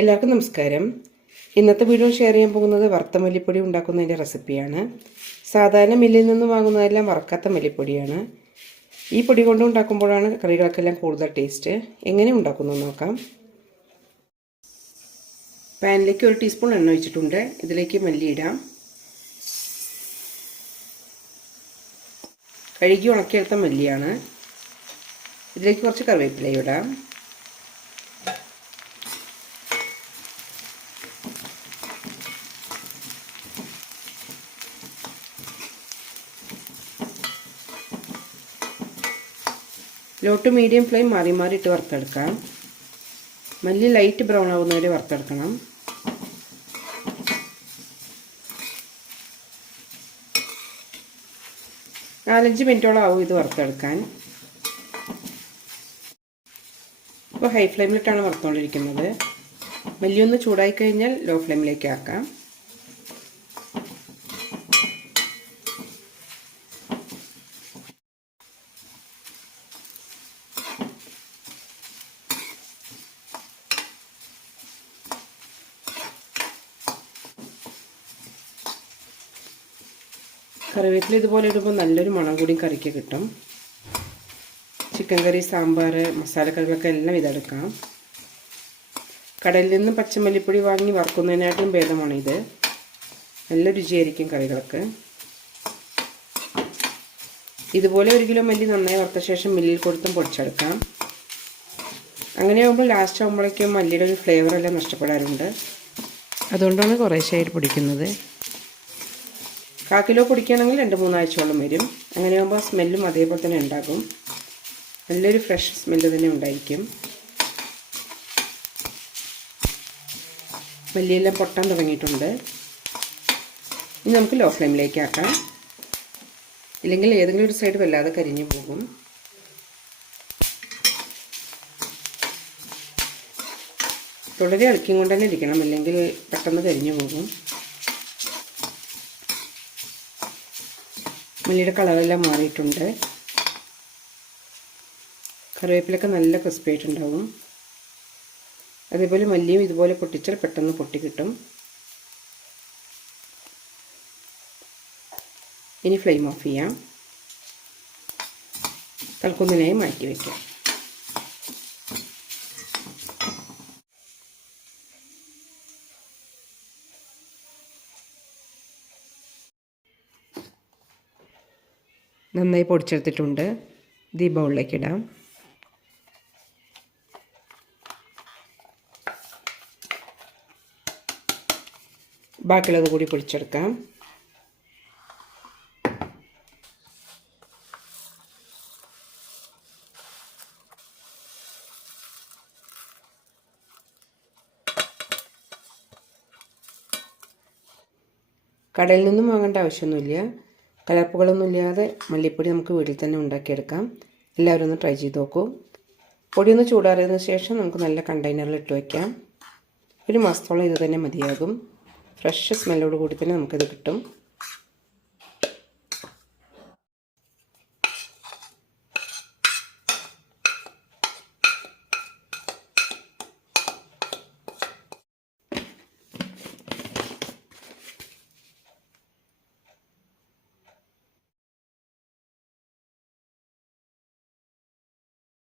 എല്ലാവർക്കും നമസ്കാരം. ഇന്നത്തെ വീഡിയോ ഷെയർ ചെയ്യാൻ പോകുന്നത് വറുത്ത മല്ലിപ്പൊടി ഉണ്ടാക്കുന്നതിൻ്റെ റെസിപ്പിയാണ്. സാധാരണ മില്ലിൽ നിന്ന് വാങ്ങുന്നതെല്ലാം വറുക്കാത്ത മല്ലിപ്പൊടിയാണ്. ഈ പൊടി കൊണ്ട് ഉണ്ടാക്കുമ്പോഴാണ് കറികൾക്കെല്ലാം കൂടുതൽ ടേസ്റ്റ്. എങ്ങനെ ഉണ്ടാക്കുന്നു നോക്കാം. പാനിലേക്ക് 1 ടീസ്പൂൺ എണ്ണ ഒഴിച്ചിട്ടുണ്ട്. ഇതിലേക്ക് മല്ലി ഇടാം. കഴുകി ഉണക്കിയെടുത്ത മല്ലിയാണ്. ഇതിലേക്ക് കുറച്ച് കറിവേപ്പില ഇടാം. ലോ ടു മീഡിയം ഫ്ലെയിം മാറി മാറി ഇട്ട് വറുത്തെടുക്കാം. മല്ലി ലൈറ്റ് ബ്രൗൺ ആവുന്നവരെ വറുത്തെടുക്കണം. നാലഞ്ച് മിനിറ്റോളം ആവും ഇത് വറുത്തെടുക്കാൻ. ഇപ്പോൾ ഹൈ ഫ്ലെയിമിലിട്ടാണ് വറുത്തുകൊണ്ടിരിക്കുന്നത്. മല്ലി ഒന്ന് ചൂടായി കഴിഞ്ഞാൽ ലോ ഫ്ലെയിമിലേക്ക് ആക്കാം. കറിവേപ്പില ഇതുപോലെ ഇടുമ്പോൾ നല്ലൊരു മണം കൂടി കറിക്ക് കിട്ടും. ചിക്കൻ കറി, സാമ്പാർ, മസാലക്കറികളൊക്കെ എല്ലാം ഇതെടുക്കാം. കടയിൽ നിന്ന് പച്ചമല്ലിപ്പൊടി വാങ്ങി വറുക്കുന്നതിനായിട്ടും ഭേദമാണിത്. നല്ല രുചിയായിരിക്കും കറികൾക്ക്. ഇതുപോലെ 1 കിലോ മല്ലി നന്നായി വറുത്ത ശേഷം മില്ലിൽ കൊടുത്തും പൊടിച്ചെടുക്കാം. അങ്ങനെയാകുമ്പോൾ ലാസ്റ്റ് ആകുമ്പോഴേക്കും മല്ലിയുടെ ഒരു ഫ്ലേവറെല്ലാം നഷ്ടപ്പെടാറുണ്ട്. അതുകൊണ്ടാണ് കുറേശ്ശായിട്ട് പൊടിക്കുന്നത്. 1/4 കിലോ പൊടിക്കുകയാണെങ്കിൽ 2-3 ആഴ്ചയോളം വരും. അങ്ങനെയാകുമ്പോൾ സ്മെല്ലും അതേപോലെ തന്നെ ഉണ്ടാകും. നല്ലൊരു ഫ്രഷ് സ്മെല്ല് തന്നെ ഉണ്ടായിരിക്കും. മല്ലിയെല്ലാം പൊട്ടാൻ തുടങ്ങിയിട്ടുണ്ട്. ഇനി നമുക്ക് ലോ ഫ്ലെയിമിലേക്ക് ആക്കാം. ഇല്ലെങ്കിൽ ഏതെങ്കിലും ഒരു സൈഡ് വല്ലാതെ കരിഞ്ഞു പോകും. തുടരെ ഇളക്കിയും കൊണ്ട് തന്നെ ഇരിക്കണം, അല്ലെങ്കിൽ പെട്ടെന്ന് കരിഞ്ഞു പോകും. മല്ലിയുടെ കളറെല്ലാം മാറിയിട്ടുണ്ട്. കറിവേപ്പിലൊക്കെ നല്ല ക്രിസ്പി ആയിട്ടുണ്ടാവും. അതേപോലെ മല്ലിയും ഇതുപോലെ പൊട്ടിച്ചാൽ പെട്ടെന്ന് പൊട്ടിക്കിട്ടും. ഇനി ഫ്ലെയിം ഓഫ് ചെയ്യാം. തൽക്കൊന്നിനായി മാറ്റി വയ്ക്കാം. നന്നായി പൊടിച്ചെടുത്തിട്ടുണ്ട്. ഇത് ഈ ബൗളിലേക്ക് ഇടാം. ബാക്കിയുള്ളത് കൂടി പൊടിച്ചെടുക്കാം. കടയിൽ നിന്നും വാങ്ങേണ്ട ആവശ്യമൊന്നുമില്ല. കലർപ്പുകളൊന്നും ഇല്ലാതെ മല്ലിപ്പൊടി നമുക്ക് വീട്ടിൽ തന്നെ ഉണ്ടാക്കിയെടുക്കാം. എല്ലാവരും ഒന്ന് ട്രൈ ചെയ്ത് നോക്കൂ. പൊടി ഒന്ന് ചൂടാറിയതിന് ശേഷം നമുക്ക് നല്ല കണ്ടെയ്നറിൽ ഇട്ട് വയ്ക്കാം. 1 മാസത്തോളം ഇത് തന്നെ മതിയാകും. ഫ്രഷ് സ്മെല്ലോട് കൂടി തന്നെ നമുക്കിത് കിട്ടും.